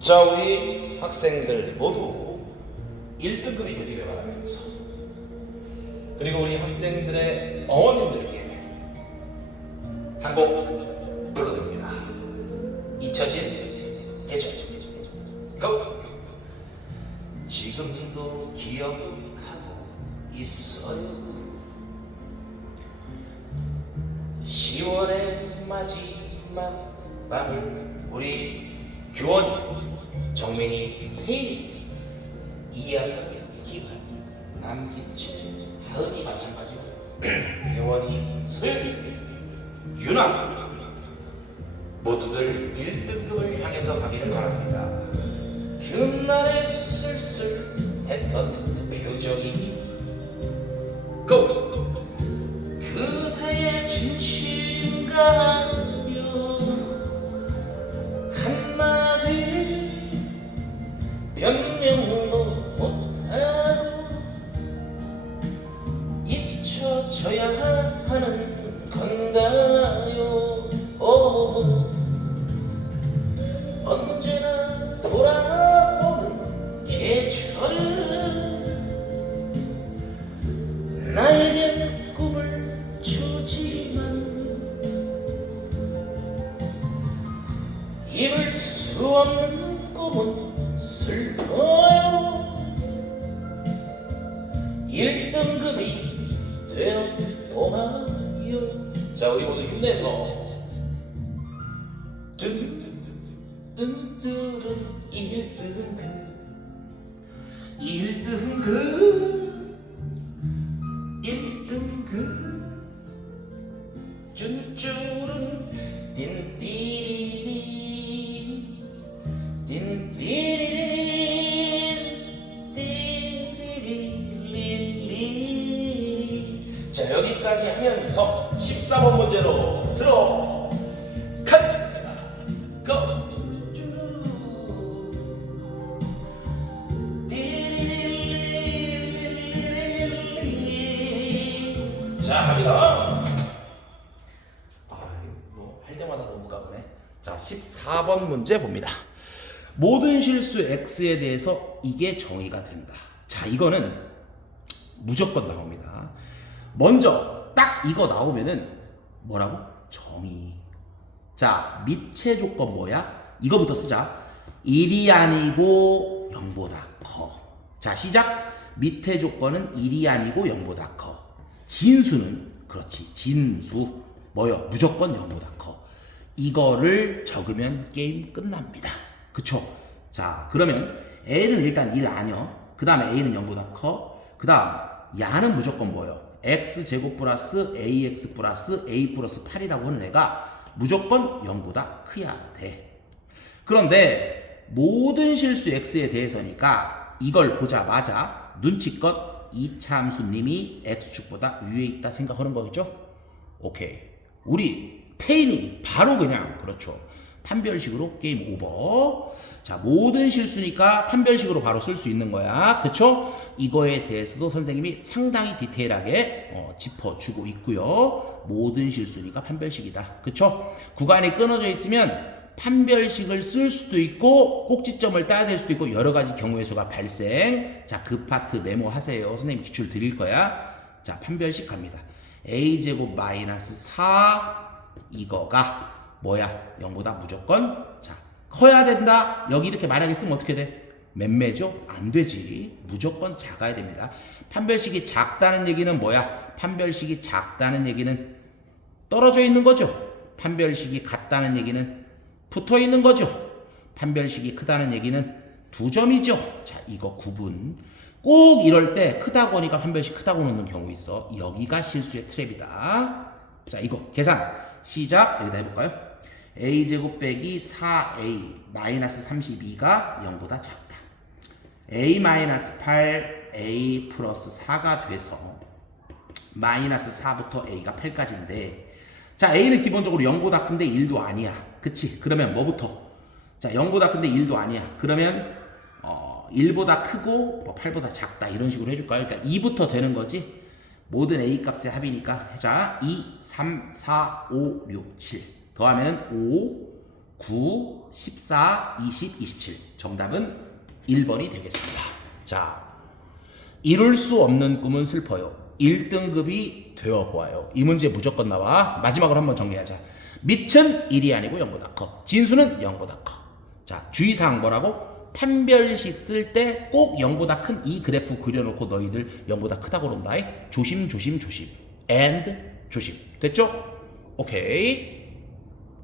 자, 우리 학생들 모두 1등급이 되기를 바라면서 그리고 우리 학생들의 어머님들께 한곡 불러드립니다. 잊혀진 예전. 고! 지금도 기억하고 있어요. 10월의 마지막 밤을 우리 규원이, 정민이, 태인이 이야기만 남긴 채 하은이 마찬가지고 예원이, 서연이, 유나 모두들 1등급을 향해서 가기를 바랍니다. 그날의 쓸쓸했던 표정이 고! 千年无 1등급이 되어 보아요 자 우리 모두 힘내서 뜬뜬뜬뜬 1등급 1등급 1등급 자 여기까지 하면서 14번 문제로 들어가겠습니다 고! 자 갑니다 아이고 할 때마다 너무 가보네. 자, 14번 문제 봅니다. 모든 실수 x에 대해서 이게 정의가 된다. 자, 이거는 무조건 나옵니다. 먼저 딱 이거 나오면은 뭐라고? 정의. 자, 밑체 조건 뭐야? 이거부터 쓰자. 1이 아니고 0보다 커. 자, 시작. 밑에 조건은 1이 아니고 0보다 커. 진수는 그렇지. 진수. 뭐요? 무조건 0보다 커. 이거를 적으면 게임 끝납니다. 그쵸? 자, 그러면 A는 일단 1 아니요. 그 다음에 A는 0보다 커. 그 다음, 야는 무조건 뭐요? X제곱 플러스 AX 플러스 A 플러스 8이라고 하는 애가 무조건 0보다 커야 돼. 그런데 모든 실수 X에 대해서니까 이걸 보자마자 눈치껏 이참수님이 X축보다 위에 있다 생각하는 거겠죠? 오케이. 우리 태인이 바로 그냥 그렇죠. 판별식으로 게임 오버. 자, 모든 실수니까 판별식으로 바로 쓸 수 있는 거야. 그쵸? 이거에 대해서도 선생님이 상당히 디테일하게 어, 짚어주고 있고요. 모든 실수니까 판별식이다. 그쵸? 구간이 끊어져 있으면 판별식을 쓸 수도 있고 꼭지점을 따야 될 수도 있고 여러 가지 경우의 수가 발생. 자, 그 파트 메모하세요. 선생님 기출 드릴 거야. 자, 판별식 갑니다. a제곱 마이너스 4 이거가 뭐야? 0보다 무조건 자 커야 된다. 여기 이렇게 만약에 쓰면 어떻게 돼? 맴매죠? 안 되지. 무조건 작아야 됩니다. 판별식이 작다는 얘기는 뭐야? 판별식이 작다는 얘기는 떨어져 있는 거죠. 판별식이 같다는 얘기는 붙어 있는 거죠. 판별식이 크다는 얘기는 두 점이죠. 자, 이거 구분. 꼭 이럴 때 크다고 하니까 판별식 크다고 놓는 경우 있어. 여기가 실수의 트랩이다. 자, 이거 계산. 시작. 여기다 해볼까요? A제곱 빼기 4a 마이너스 32가 0보다 작다. a 마이너스 8 a 플러스 4가 돼서 마이너스 4부터 a가 8까지인데 자 a는 기본적으로 0보다 큰데 1도 아니야. 그치? 그러면 뭐부터? 자 0보다 큰데 1도 아니야. 그러면 어, 1보다 크고 뭐 8보다 작다 이런 식으로 해줄까요? 그러니까 2부터 되는 거지. 모든 a 값의 합이니까 자 2, 3, 4, 5, 6, 7 더하면 5, 9, 14, 20, 27. 정답은 1번이 되겠습니다. 자, 이룰 수 없는 꿈은 슬퍼요. 1등급이 되어 보아요. 이 문제 무조건 나와. 마지막으로 한번 정리하자. 밑은 1이 아니고 0보다 커. 진수는 0보다 커. 자, 주의사항 뭐라고? 판별식 쓸 때 꼭 0보다 큰 이 그래프 그려놓고 너희들 0보다 크다고 그런다. 조심, 조심, 조심. and 조심. 됐죠? 오케이.